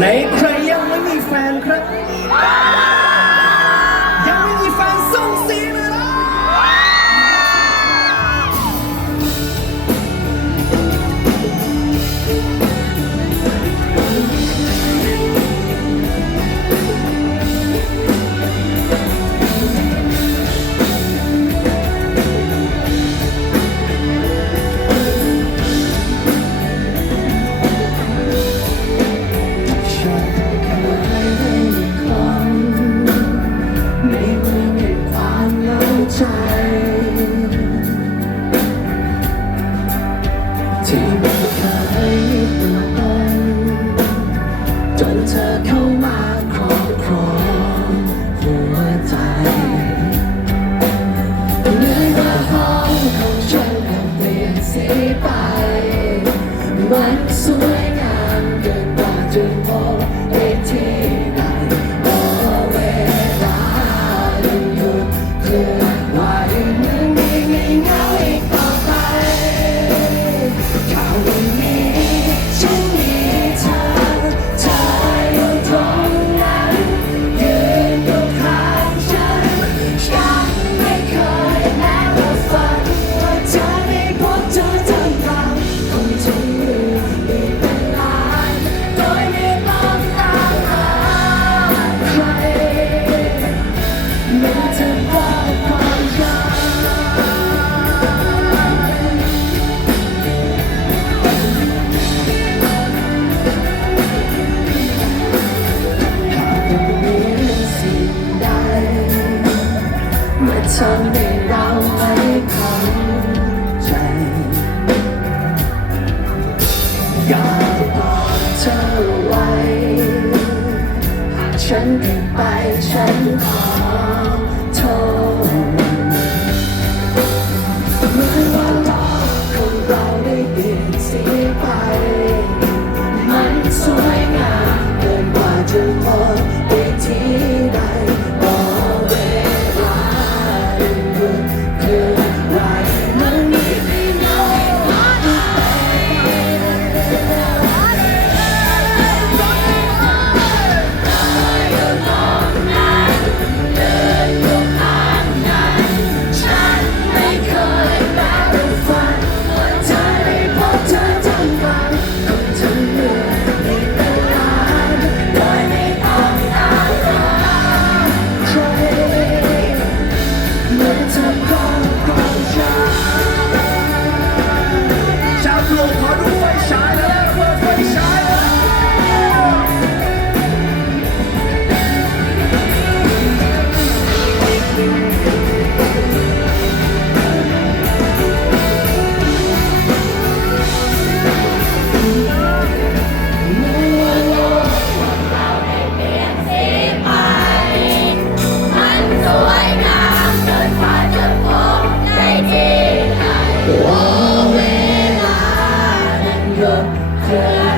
Nate. bye. ฉันผิดไปฉันขอโทษ Yeah.